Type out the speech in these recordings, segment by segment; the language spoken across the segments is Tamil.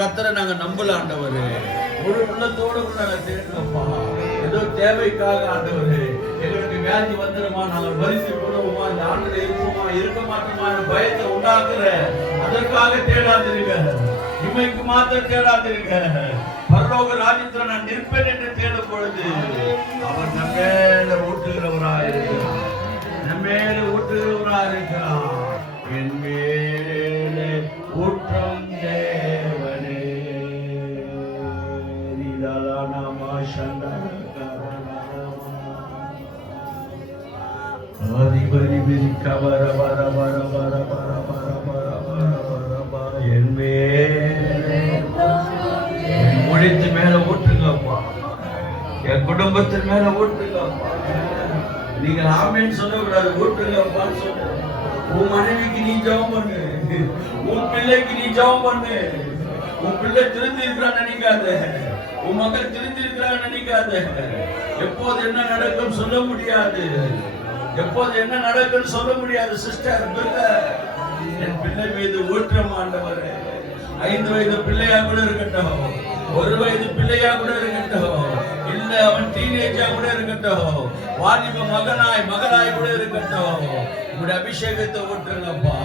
கத்தரை நாங்க நம்பல ஆண்டவரே. முழு உள்ளத்தோடு நாங்க தேடுறோம்ப்பா. ஏதோ தேவைக்காக ஆண்டவரே எங்களுக்கு வியாதி வந்துடுமா, நாங்கள் வரிசை போடுவோமா, இந்த ஆண்டுல இருப்போமா இருக்க மாட்டோமா பயத்தை உண்டாக்குற அதற்காக தேடாதிருக்க. இமைக்கு மாத்திரம் தேடாதிருக்க. பரலோக ராஜ்யத்துல நான் நிற்பேன் என்று தேடும் பொழுது அவர் நம்மேல ஊட்டுகிறவராயிருக்கிறார், நம்மேல ஊட்டுகிறவராயிருக்கிறார். என் மேலே ஊற்றம் தேவனே. முடித்து மேல ஊற்றுங்கப்பா, என் குடும்பத்தின் மேல ஊற்றுங்கப்பா. நீங்கள் ஆமேன்னு சொல்லக்கூடாது, ஊற்றுங்கப்பான்னு சொல்ற. உன் மனைவிக்கு நீ ஜெபம் பண்ணு, உன் பிள்ளைக்கு நீ ஜெபம் பண்ணு. உன் பிள்ளை திருந்தி இருக்கிறான்னு நினைக்காத, உன் மகள் திருந்தி இருக்கிறான்னு நினைக்காத. எப்போது என்ன நடக்கும் சொல்ல முடியாது, எப்போது என்ன நடக்கும் சொல்ல முடியாது. சிஸ்டர் பிள்ளை, என் பிள்ளை மீது ஊற்றம் ஆண்டவரே. 5 வயது பிள்ளையா கூட இருக்கட்டும், 1 வயது பிள்ளையா கூட இருக்கட்டும், இல்ல அவன் டீனேஜா கூட இருக்கட்டும், வாலிப மகனாய் கூட இருக்கட்டும். உங்களுடைய அபிஷேகத்தை ஊற்றுங்கப்பா,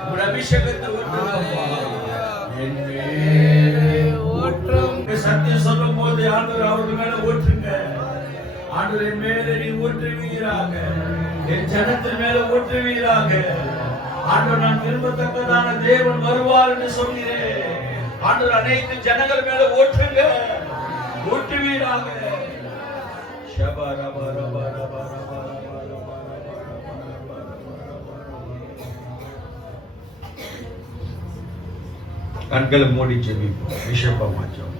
உங்களுடைய அபிஷேகத்தை ஊற்றுங்கப்பா. சத்தியம் சொல்லும் போது ஆண்டவர் அவர்கள் மேல ஊற்றுங்க. ஆண்டவரின் மேல நீ ஊற்றுவீராக, என் ஜனத்தின் மேல ஊற்றுவீராக. ஆண்டவர் நான் விரும்பத்தக்கதான தேவன் வருவார் என்று சொல்கிறேன். ஆண்டவர் அனைத்து ஜனங்கள் மேல ஊற்றுங்க, ஊற்றுவீராக. கண்களை மூடி ஜெபிப்போம். விஷப்பமாச்சோம்.